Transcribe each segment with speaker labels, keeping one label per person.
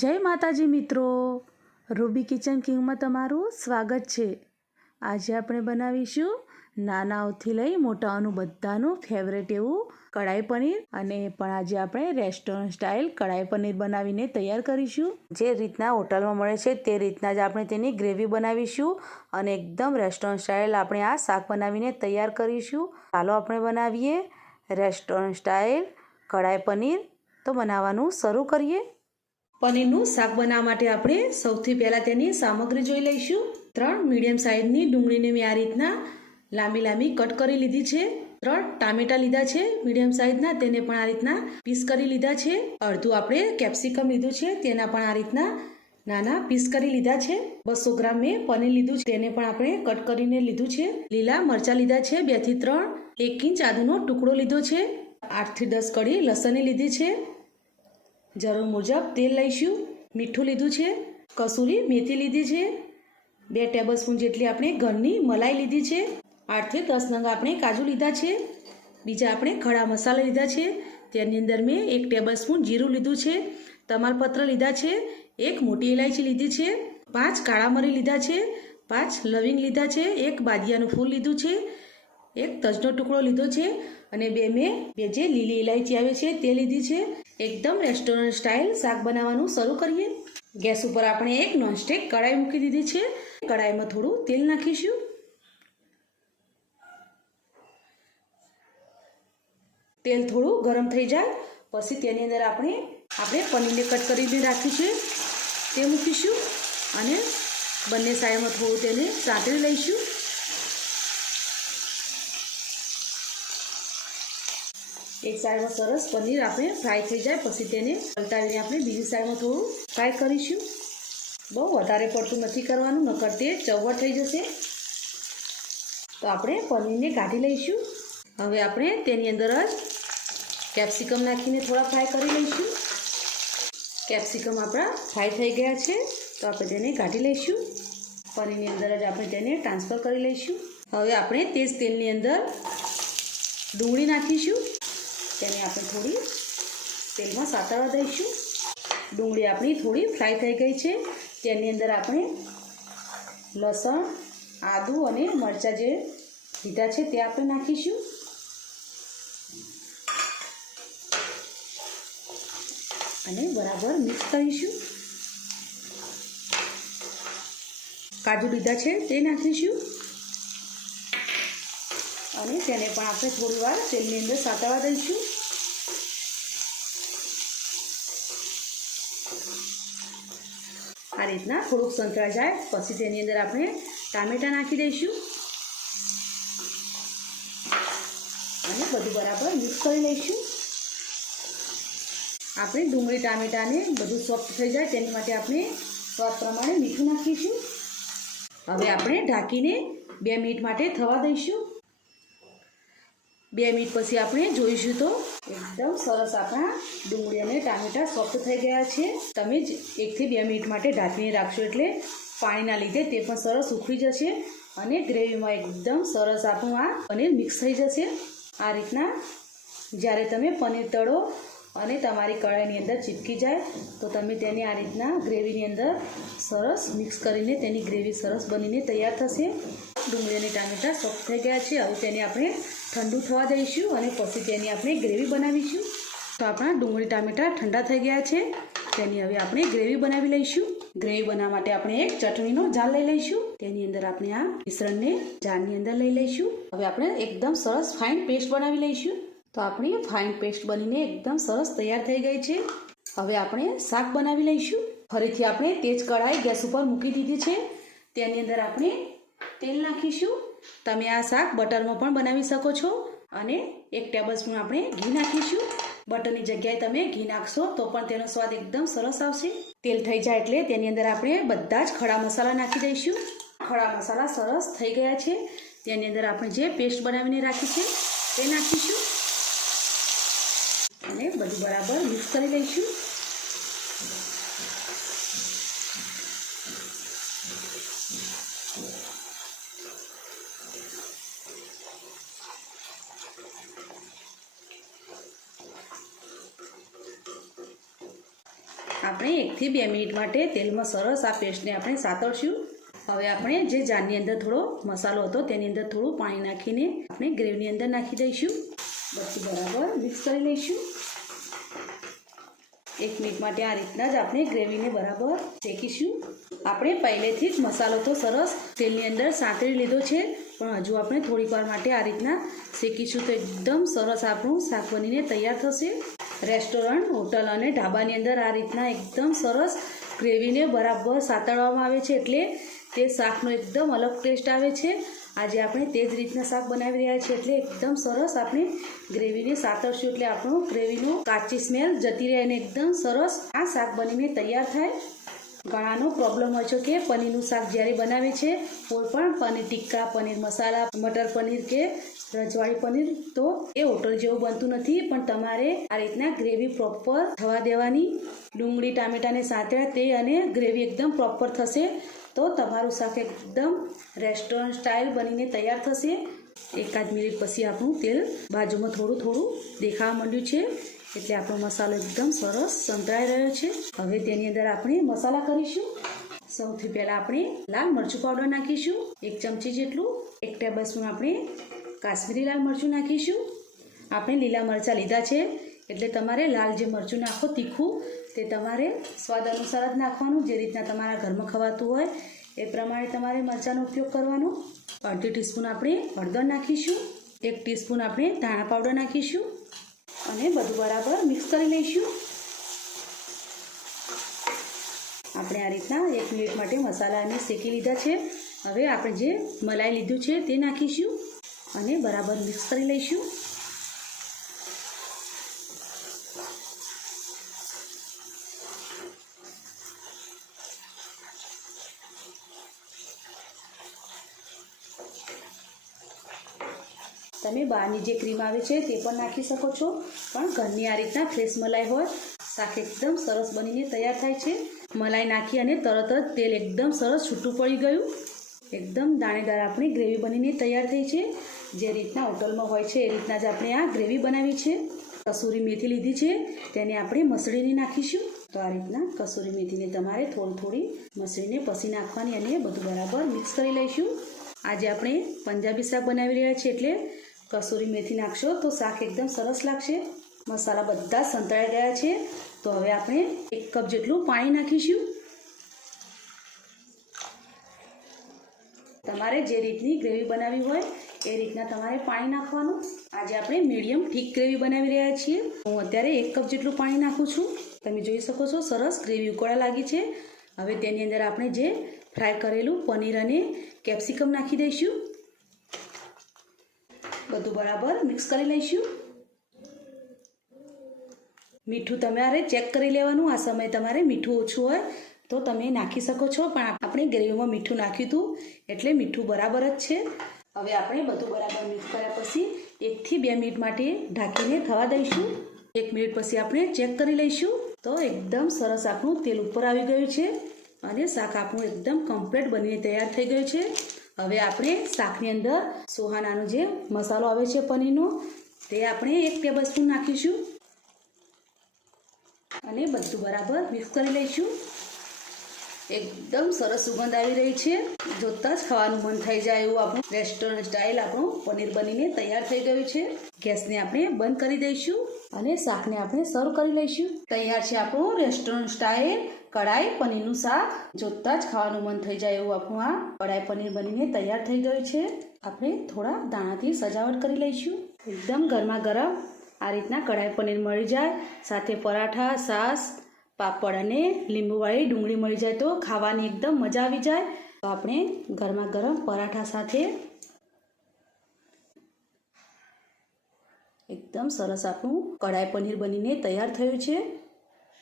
Speaker 1: જય માતાજી મિત્રો. રૂબી કિચન કિંગમાં તમારું સ્વાગત છે. આજે આપણે બનાવીશું નાનાઓથી લઈ મોટાઓનું બધાનું ફેવરેટ એવું કઢાઈ પનીર અને પણ આજે આપણે રેસ્ટોરન્ટ સ્ટાઇલ કઢાઈ પનીર બનાવીને તૈયાર કરીશું. જે રીતના હોટલમાં મળે છે તે રીતના જ આપણે તેની ગ્રેવી બનાવીશું અને એકદમ રેસ્ટોરન્ટ સ્ટાઇલ આપણે આ શાક બનાવીને તૈયાર કરીશું. ચાલો આપણે બનાવીએ રેસ્ટોરન્ટ સ્ટાઇલ કઢાઈ પનીર. તો બનાવવાનું શરૂ કરીએ. પનીરનું શાક બનાવવા માટે આપણે સૌથી પહેલાં તેની સામગ્રી જોઈ લઈશું. ત્રણ મીડિયમ સાઇઝની ડુંગળીને મેં આ રીતના લાંબી લાંબી કટ કરી લીધી છે. ત્રણ ટામેટા લીધા છે, મીડિયમ સાઇઝના તેને પણ આ રીતના પીસ કરી લીધા છે. અડધું આપણે કેપ્સિકમ લીધું છે, તેના પણ આ રીતના નાના પીસ કરી લીધા છે. બસો ગ્રામ મેં પનીર લીધું છે, તેને પણ આપણે કટ કરીને લીધું છે. લીલા મરચાં લીધા છે, બેથી ત્રણ એક ઇંચ આદુનો ટુકડો લીધો છે. આઠથી દસ કડી લસણની લીધી છે. જરૂર મુજબ તેલ લઈશું, મીઠું લીધું છે, કસૂરી મેથી લીધી છે, બે ટેબલ સ્પૂન જેટલી આપણે ઘરની મલાઈ લીધી છે, આઠથી દસ નંગ આપણે કાજુ લીધા છે, બીજા આપણે ખડા મસાલા લીધા છે, તેની અંદર મેં એક ટેબલ સ્પૂન જીરું લીધું છે, તમાલપત્ર લીધા છે, એક મોટી ઇલાયચી લીધી છે, પાંચ કાળા મરી લીધા છે, પાંચ લવિંગ લીધા છે, એક બાદિયાનું ફૂલ લીધું છે, એક તજનો ટુકડો લીધો છે, અને બે મેં, બે જે લીલી ઇલાયચી આવે છે તે લીધી છે એકદમ રેસ્ટોરન્ટ સ્ટાઇલ શાક બનાવવાનું શરૂ કરીએ. ગેસ ઉપર આપણે એક નોનસ્ટિક કઢાઈ મૂકી દીધી છે. કડાઈમાં થોડું તેલ નાખીશું. તેલ થોડું ગરમ થઈ જાય. પછી તેની અંદર આપણે આપણે પનીરને કટ કરીને રાખ્યું છે. તે મૂકીશું અને બંને સાઈડમાં થોડું તેને સાંતળી લઈશું. એક સાઈડમાં સરસ પનીર આપણે ફ્રાય થઈ જાય, પછી તેને પલટાવીને આપણે બીજી સાઈડમાં થોડું ફ્રાય કરીશું. બહુ વધારે પડતું નથી કરવાનું, નકર તે ચવડ થઈ જશે. તો આપણે પનીરને કાઢી લઈશું. હવે આપણે તેની અંદર જ કેપ્સિકમ નાખીને થોડા ફ્રાય કરી લઈશું. કેપ્સિકમ આપણા ફ્રાય થઈ ગયા છે, તો આપણે તેને કાઢી લઈશું. પનીરની અંદર જ આપણે તેને ટ્રાન્સફર કરી લઈશું. હવે આપણે તે જ તેલની અંદર ડુંગળી નાખીશું. તેને આપણે થોડી તેલમાં સાતળવા દઈશું. ડુંગળી આપણી થોડી ફ્રાય થઈ ગઈ છે. તેની અંદર આપણે લસણ, આદું અને મરચાં જે લીધા છે તે આપણે નાખીશું. અને બરાબર મિક્સ કરીશું. કાજુ લીધા છે તે નાખીશું. અને તેને પણ આપણે થોડી વાર તેલની અંદર સાતળવા દઈશું. આ રીતના થોડુંક સંતળા જાય, પછી તેની અંદર આપણે ટામેટાં નાખી દઈશું. અને બધું બરાબર મિક્સ કરી લઈશું. આપણે ડુંગળી, ટામેટાને બધું સોફ્ટ થઈ જાય, તેની માટે આપણે સ્વાદ પ્રમાણે મીઠું નાખીશું. હવે આપણે ઢાંકીને બે મિનિટ માટે થવા દઈશું. બે મિનિટ પછી આપણે જોઈશું તો એકદમ સરસ આપણા ડુંગળી અને ટામેટાં સોફ્ટ થઈ ગયા છે. તમે જ એકથી બે મિનિટ માટે ઢાંકીને રાખશો એટલે પાણીના લીધે તે પણ સરસ ઉખડી જશે અને ગ્રેવીમાં એકદમ સરસ આપણું આ પનીર મિક્સ થઈ જશે. આ રીતના જ્યારે તમે પનીર તળો અને તમારી કઢાઈની અંદર ચીપકી જાય તો તમે તેને આ રીતના ગ્રેવીની અંદર સરસ મિક્સ કરીને તેની ગ્રેવી સરસ બનીને તૈયાર થશે. ડુંગળી અને ટામેટાં સોફ્ટ થઈ ગયા છે. હવે તેને આપણે ઠંડુ થવા દઈશું અને પછી તેની આપણે ગ્રેવી બનાવીશું. તો આપણા ડુંગળી ટામેટાં ઠંડા થઈ ગયા છે. તેની હવે આપણે ગ્રેવી બનાવી લઈશું. ગ્રેવી બનાવવા માટે આપણે એક ચટણીનો જાર લઈ લઈશું. તેની અંદર આપણે આ મિશ્રણને જારની અંદર લઈ લઈશું. હવે આપણે એકદમ સરસ ફાઇન પેસ્ટ બનાવી લઈશું. તો આપણી ફાઇન પેસ્ટ બનીને એકદમ સરસ તૈયાર થઈ ગઈ છે. હવે આપણે શાક બનાવી લઈશું. ફરીથી આપણે તેજ કઢાઈ ગેસ ઉપર મૂકી દીધી છે. તેની અંદર આપણે તેલ નાખીશું. તમે આ શાક બટરમાં પણ બનાવી શકો છો અને એક ટેબલ આપણે ઘી નાખીશું. બટરની જગ્યાએ તમે ઘી નાખશો તો પણ તેનો સ્વાદ એકદમ સરસ આવશે. તેલ થઈ જાય એટલે તેની અંદર આપણે બધા જ ખડા મસાલા નાખી દઈશું. ખડા મસાલા સરસ થઈ ગયા છે. તેની અંદર આપણે જે પેસ્ટ બનાવીને રાખી છે તે નાખીશું. અને બધું બરાબર મિક્સ કરી લઈશું. આપણે એકથી બે મિનિટ માટે તેલમાં સરસ આ પેસ્ટને આપણે સાતળશું. હવે આપણે જે જારની અંદર થોડો મસાલો હતો તેની અંદર થોડું પાણી નાખીને આપણે ગ્રેવીની અંદર નાખી દઈશું. પછી બરાબર મિક્સ કરી લઈશું. એક મિનિટ માટે આ રીતના જ આપણે ગ્રેવીને બરાબર શેકીશું. આપણે પહેલેથી જ મસાલો તો સરસ તેલની અંદર સાંતળી લીધો છે, પણ હજુ આપણે થોડીક વાર માટે આ રીતના શેકીશું તો એકદમ સરસ આપણું શાક બનીને તૈયાર થશે. રેસ્ટોરન્ટ, હોટલ અને ઢાબાની અંદર આ રીતના એકદમ સરસ ગ્રેવીને બરાબર સાતળવામાં આવે છે એટલે તે શાકનો એકદમ અલગ ટેસ્ટ આવે છે. આજે આપણે તે જ રીતના શાક બનાવી રહ્યા છીએ એટલે એકદમ સરસ આપણે ગ્રેવીને સાતળશું એટલે આપણું ગ્રેવીનો કાચી સ્મેલ જતી રહે અને એકદમ સરસ આ શાક બનીને તૈયાર થાય. ઘણાનો પ્રોબ્લેમ હોય છે કે પનીરનું શાક જ્યારે બનાવે છે, કોઈ પણ પનીર ટિક્કા, પનીર મસાલા, મટર પનીર કે રજવાડી પનીર તો એ હોટલ જેવું બનતું નથી, પણ તમારે આ રીતના ગ્રેવી પ્રોપર થવા દેવાની. ડુંગળી, ટામેટાને સાતળ્યા તે અને ગ્રેવી એકદમ પ્રોપર થશે તો તમારું શાક એકદમ રેસ્ટોરન્ટ સ્ટાઇલ બનીને તૈયાર થશે. એકાદ મિનિટ પછી આપણું તેલ બાજુમાં થોડું થોડું દેખાવા માંડ્યું છે, એટલે આપણો મસાલો એકદમ સરસ સંતળાઈ રહ્યો છે. હવે તેની અંદર આપણે મસાલા કરીશું. સૌથી પહેલાં આપણે લાલ મરચું પાવડર નાખીશું, એક ચમચી જેટલું, એક ટેબલ સ્પૂન આપણે કાશ્મીરી લાલ મરચું નાખીશું. આપણે લીલા મરચાં લીધા છે. એટલે તમારે લાલ જે મરચું નાખો તીખું, તે તમારે સ્વાદ અનુસાર જ નાખવાનું. જે રીતના તમારા ઘરમાં ખવાતું હોય, એ પ્રમાણે તમારે મરચાંનો ઉપયોગ કરવાનો. અડધી ટીસ્પૂન આપણે હળદર નાખીશું. એક ટીસ્પૂન આપણે ધાણા પાવડર નાખીશું. અને બધું બરાબર મિક્સ કરી લઈશું. આપણે આ રીતના એક મિનિટ માટે મસાલાને શેકી લીધા છે. હવે આપણે જે મલાઈ લીધું છે, તે નાખીશું. અને બરાબર મિક્સ કરી લઈશું. તમે બહારની જે ક્રીમ આવે છે તે પણ નાખી શકો છો. પણ ઘરની આ રીતના ફ્રેશ મલાઈ હોય, શાક એકદમ સરસ બનીને તૈયાર થાય છે. મલાઈ નાખી અને તરત જ તેલ એકદમ સરસ છૂટું પડી ગયું. એકદમ દાણેદાર આપણી ગ્રેવી બનીને તૈયાર થઈ છે. જે રીતના હોટલમાં હોય છે એ રીતના જ આપણે આ ગ્રેવી બનાવી છે. કસૂરી મેથી લીધી છે. તેને આપણે મસળીને નાખીશું. તો આ રીતના કસૂરી મેથીને તમારે થોડી થોડી મસળીને પસી નાખવાની અને બધું બરાબર મિક્સ કરી લઈશું. આજે આપણે પંજાબી શાક બનાવી રહ્યા છીએ એટલે કસૂરી મેથી નાખશો તો શાક એકદમ સરસ લાગશે. મસાલા બધા સંતળાઈ ગયા છે. તો હવે આપણે એક કપ જેટલું પાણી નાખીશું. તમારે જે રીતની ગ્રેવી બનાવી હોય એ રીતના તમારે પાણી નાખવાનું. આજે આપણે મીડિયમ ઠીક ગ્રેવી બનાવી રહ્યા છીએ. હું અત્યારે એક કપ જેટલું પાણી નાખું છું. તમે જોઈ શકો છો સરસ ગ્રેવી ઉકળા લાગી છે. હવે તેની અંદર આપણે જે ફ્રાય કરેલું પનીર અને કેપ્સિકમ નાખી દઈશું. બધું બરાબર મિક્સ કરી લઈશું. મીઠું તમારે ચેક કરી લેવાનું. આ સમયે તમારે મીઠું ઓછું હોય તો તમે નાખી શકો છો, પણ આપણે ગ્રેવીમાં મીઠું નાખ્યું હતું, એટલે મીઠું બરાબર જ છે. હવે આપણે બધું બરાબર મિક્સ કર્યા પછી એકથી બે મિનિટ માટે ઢાંકીને થવા દઈશું. એક મિનિટ પછી આપણે ચેક કરી લઈશું. તો એકદમ સરસ આપણું તેલ ઉપર આવી ગયું છે અને શાક આપણું એકદમ કમ્પ્લીટ બનીને તૈયાર થઈ ગયું છે. હવે આપણે શાકની અંદર સોહાનાનો જે મસાલો આવે છે પનીરનો, તે આપણે એક ટેબલ સ્પૂન નાખીશું. અને બધું બરાબર મિક્સ કરી લઈશું. એકદમ સરસ સુગંધ આવી રહી છે. જોતાં જ ખાવાનું મન થઈ જાય એવું આપણું રેસ્ટોરન્ટ સ્ટાઇલ આપણું પનીર બનીને તૈયાર થઈ ગયું છે. ગેસને આપણે બંધ કરી દઈશું અને શાકને આપણે સર્વ કરી લઈશું. તૈયાર છે આપણું રેસ્ટોરન્ટ સ્ટાઇલ કઢાઈ પનીરનું શાક. જોતાં જ ખાવાનું મન થઈ જાય એવું આપણું આ કઢાઈ પનીર બનીને તૈયાર થઈ ગયું છે. આપણે થોડા દાણાથી સજાવટ કરી લઈશું. એકદમ ગરમા ગરમ આ રીતના કઢાઈ પનીર મળી જાય. સાથે પરાઠા, સાસ પાપડ અને લીંબુવાળી ડુંગળી મળી જાય તો ખાવાની એકદમ મજા આવી જાય. તો આપણે ગરમા ગરમ પરાઠા સાથે એકદમ સરસ આપણું કઢાઈ પનીર બનીને તૈયાર થયું છે.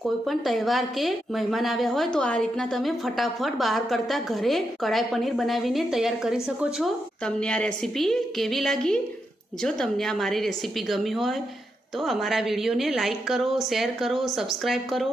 Speaker 1: કોઈ પણ તહેવાર કે મહેમાન આવ્યા હોય તો આ રીતના તમે ફટાફટ બહાર કરતા ઘરે કઢાઈ પનીર બનાવીને તૈયાર કરી શકો છો. તમને આ રેસીપી કેવી લાગી? જો તમને આ મારી રેસીપી ગમી હોય તો અમારા વિડીયોને લાઈક કરો, શેર કરો સબસ્ક્રાઈબ કરો.